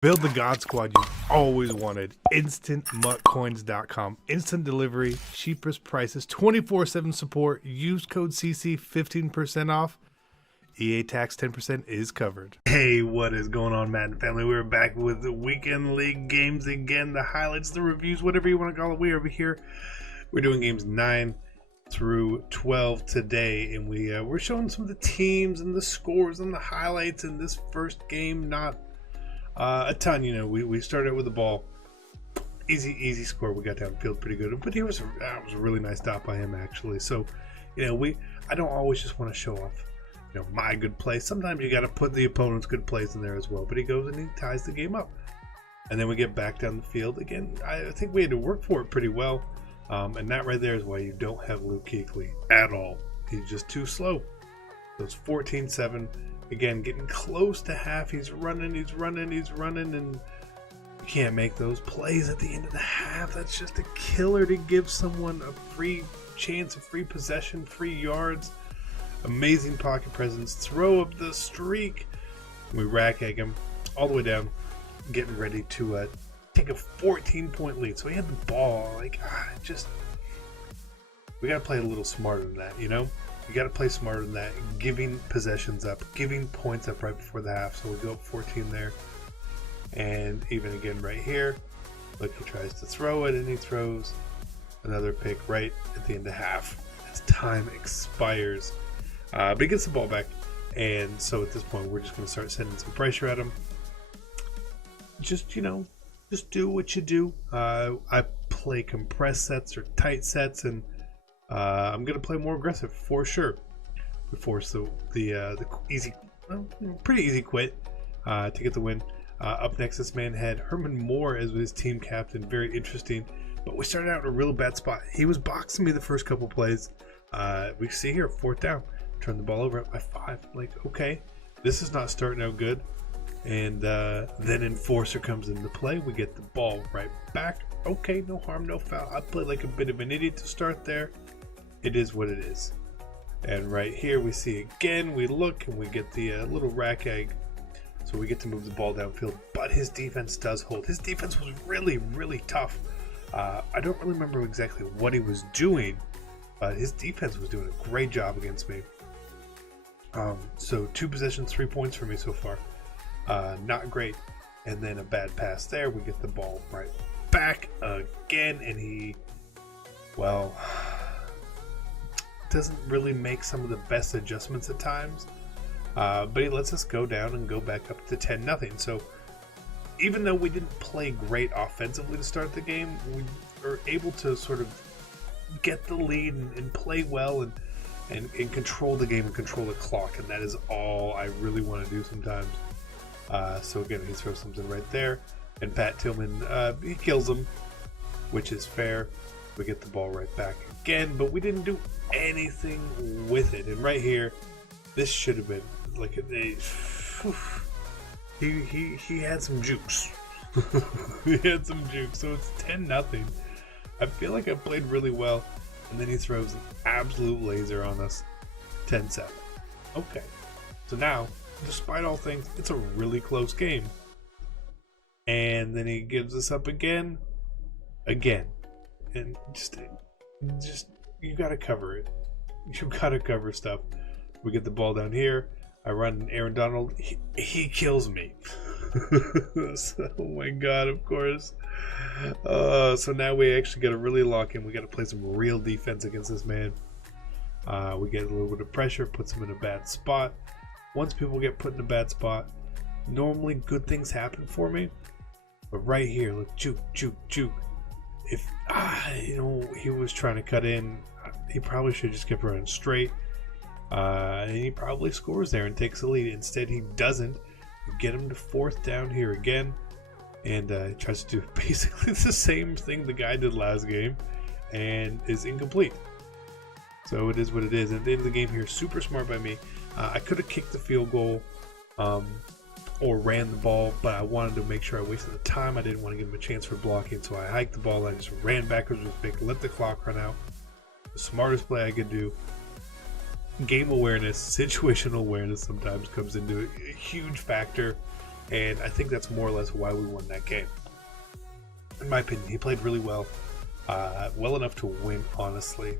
Build the God Squad you've always wanted. InstantMuttCoins.com. Instant delivery, cheapest prices, 24/7 support. Use code CC 15% off. EA tax 10% is covered. Hey, what is going on, Madden family? We're back with the Weekend League games again. The highlights, the reviews, whatever you want to call it. We're over here. We're doing games 9 through 12 today, and we're showing some of the teams and the scores and the highlights in this first game. Not a ton, you know. We started with the ball, easy score. We got downfield pretty good, but that was a really nice stop by him actually. So, you know, I don't always just want to show off, you know, my good play. Sometimes you got to put the opponent's good plays in there as well. But he goes and he ties the game up, and then we get back down the field again. I think we had to work for it pretty well, and that right there is why you don't have Luke Kuechly at all. He's just too slow. So it's 14-7. Again, getting close to half. He's running, and you can't make those plays at the end of the half. That's just a killer to give someone a free chance, a free possession, free yards. Amazing pocket presence. Throw up the streak. We rack egg him all the way down, getting ready to take a 14-point lead. So he had the ball. Like, we got to play a little smarter than that, you know? You got to play smarter than that, giving possessions up, giving points up right before the half. So we go up 14 there. And even again right here, look, he tries to throw it, and he throws another pick right at the end of half as time expires. But he gets the ball back. And so at this point, we're just going to start sending some pressure at him. Just, you know, just do what you do. I play compressed sets or tight sets, and I'm going to play more aggressive for sure. We force the easy, pretty easy quit to get the win. Up next, this man had Herman Moore as his team captain. Very interesting. But we started out in a real bad spot. He was boxing me the first couple plays. We see here, 4th down. Turn the ball over at my 5. Like, okay, this is not starting out good. And then Enforcer comes into play. We get the ball right back. Okay, no harm, no foul. I played like a bit of an idiot to start there. It is what it is. And right here we see again, we look and we get the little rack egg. So we get to move the ball downfield, but his defense does hold. His defense was really, really tough. I don't really remember exactly what he was doing, but his defense was doing a great job against me. So 2 possessions, 3 points for me so far. Not great. And then a bad pass there. We get the ball right back again, and he, well, doesn't really make some of the best adjustments at times, but he lets us go down and go back up to 10-0. So even though we didn't play great offensively to start the game, we were able to sort of get the lead and play well and control the game and control the clock, and that is all I really want to do sometimes. So again, he throws something right there, and Pat Tillman, he kills him, which is fair. We get the ball right back again, but we didn't do anything with it. And right here, this should have been like he had some jukes. He had some jukes. So it's 10-0. I feel like I played really well, and then he throws an absolute laser on us. 10-7. Okay, so now, despite all things, it's a really close game. And then he gives us up again, and just you gotta cover it. You gotta cover stuff. We get the ball down here. I run Aaron Donald. He kills me. So, oh my god, of course. So now we actually got to really lock in. We got to play some real defense against this man. We get a little bit of pressure, puts him in a bad spot. Once people get put in a bad spot, normally good things happen for me. But right here, look, juke. If you know, he was trying to cut in, he probably should have just kept running straight, and he probably scores there and takes the lead. Instead, he doesn't. We get him to 4th down here again, and tries to do basically the same thing the guy did last game, and is incomplete. So it is what it is. At the end of the game here, super smart by me. I could have kicked the field goal, or ran the ball, but I wanted to make sure I wasted the time. I didn't want to give him a chance for blocking, so I hiked the ball. I just ran backwards with pick, let the clock run out. The smartest play I could do. Game awareness, situational awareness sometimes comes into a huge factor. And I think that's more or less why we won that game. In my opinion, he played really well. Well enough to win, honestly.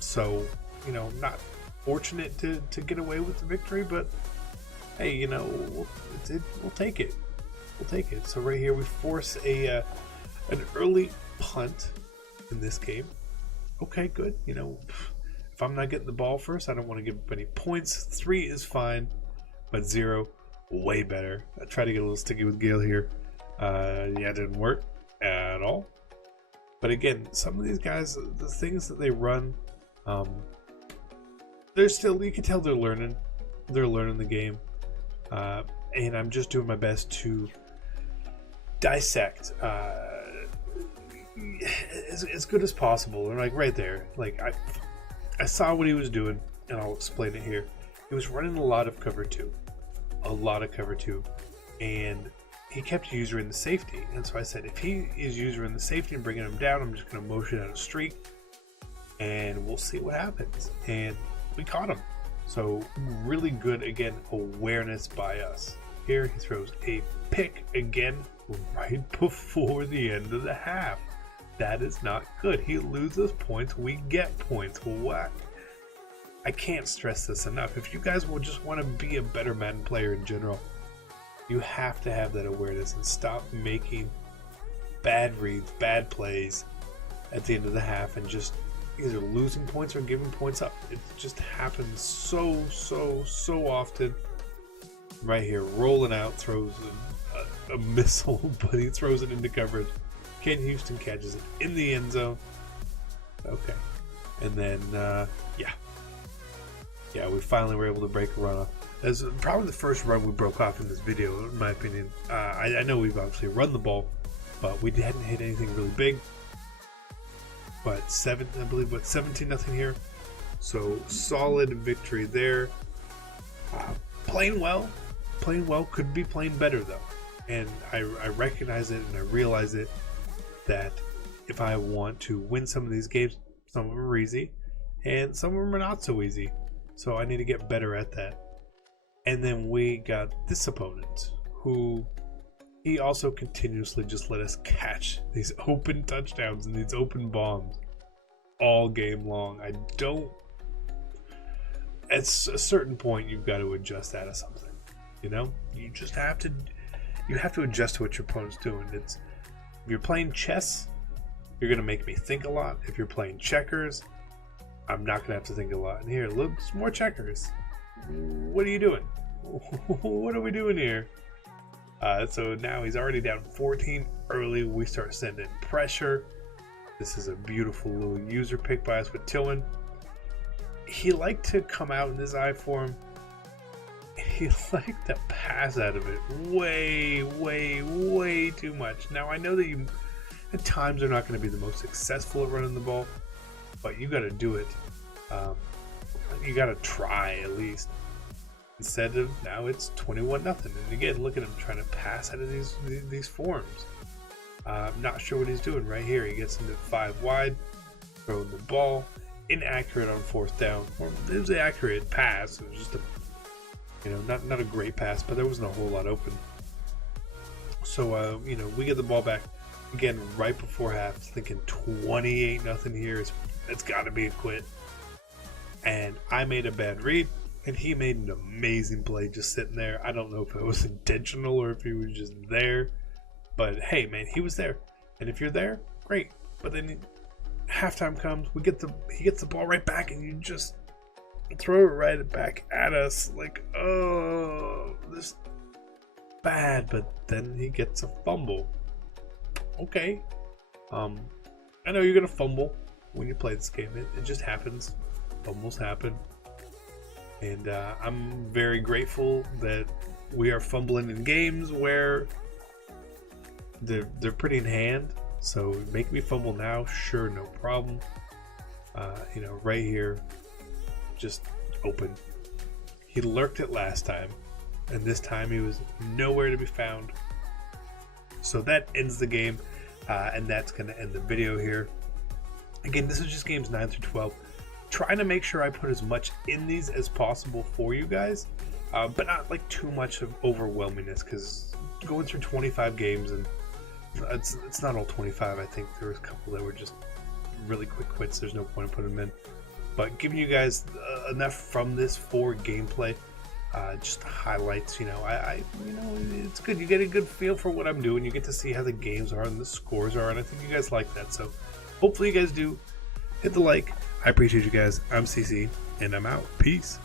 So, you know, not fortunate to get away with the victory, but hey, you know, we'll take it. We'll take it. So right here, we force an early punt in this game. Okay, good. You know, if I'm not getting the ball first, I don't want to give up any points. 3 is fine, but 0, way better. I try to get a little sticky with Gale here. Yeah, it didn't work at all. But again, some of these guys, the things that they run, they're still, you can tell they're learning. They're learning the game. And I'm just doing my best to dissect as good as possible. And like right there, like I saw what he was doing, and I'll explain it here. He was running a lot of cover 2. And he kept user in the safety, and so I said, if he is user in the safety and bringing him down, I'm just going to motion out a streak, and we'll see what happens. And we caught him. So really good, again, awareness by us. Here he throws a pick again right before the end of the half. That is not good. He loses points, we get points. What? I can't stress this enough. If you guys will just want to be a better Madden player in general, you have to have that awareness and stop making bad reads, bad plays at the end of the half and just either losing points or giving points up. It just happens so often. Right here, rolling out, throws a missile, but he throws it into coverage. Ken Houston catches it in the end zone. Okay. And then, yeah, we finally were able to break a run off. That's probably the first run we broke off in this video, in my opinion. I know we've obviously run the ball, but we hadn't hit anything really big. But I believe 17-0 here. So solid victory there. Playing well, could be playing better though. And I recognize it and I realize it, that if I want to win some of these games, some of them are easy and some of them are not so easy. So I need to get better at that. And then we got this opponent, who he also continuously just let us catch these open touchdowns and these open bombs all game long. At a certain point, you've got to adjust out of something. You know, you just have to adjust to what your opponent's doing. If you're playing chess, you're gonna make me think a lot. If you're playing checkers, I'm not gonna have to think a lot. And here, look, some more checkers. What are you doing? What are we doing here? So now he's already down 14 early. We start sending pressure. This is a beautiful little user pick by us with Tillman. He liked to come out in this I form. He liked to pass out of it way too much. Now I know that you at times are not going to be the most successful at running the ball, but you got to do it. You got to try at least. Instead of now it's 21-0, and again look at him trying to pass out of these forms. I'm not sure what he's doing right here. He gets into 5 wide, throwing the ball, inaccurate on 4th down. Or it was an accurate pass. It was just not a great pass, but there wasn't a whole lot open. So we get the ball back again right before half, thinking 28-0 here. It's got to be a quit. And I made a bad read. And he made an amazing play just sitting there. I don't know if it was intentional or if he was just there. But hey, man, he was there. And if you're there, great. But then halftime comes, he gets the ball right back, and you just throw it right back at us. Like, oh, this bad. But then he gets a fumble. Okay. I know you're going to fumble when you play this game. It just happens. Fumbles happen. And I'm very grateful that we are fumbling in games where they're pretty in hand. So make me fumble now, sure, no problem. Right here, just open. He lurked it last time, and this time he was nowhere to be found. So that ends the game, and that's going to end the video here. Again, this is just games 9 through 12. Trying to make sure I put as much in these as possible for you guys, but not like too much of overwhelmingness, because going through 25 games, and it's not all 25. I think there was a couple that were just really quick quits. There's no point in putting them in. But giving you guys enough from this for gameplay, just highlights. You know, it's good. You get a good feel for what I'm doing. You get to see how the games are and the scores are, and I think you guys like that. So hopefully you guys do. Hit the like. I appreciate you guys. I'm CC, and I'm out. Peace.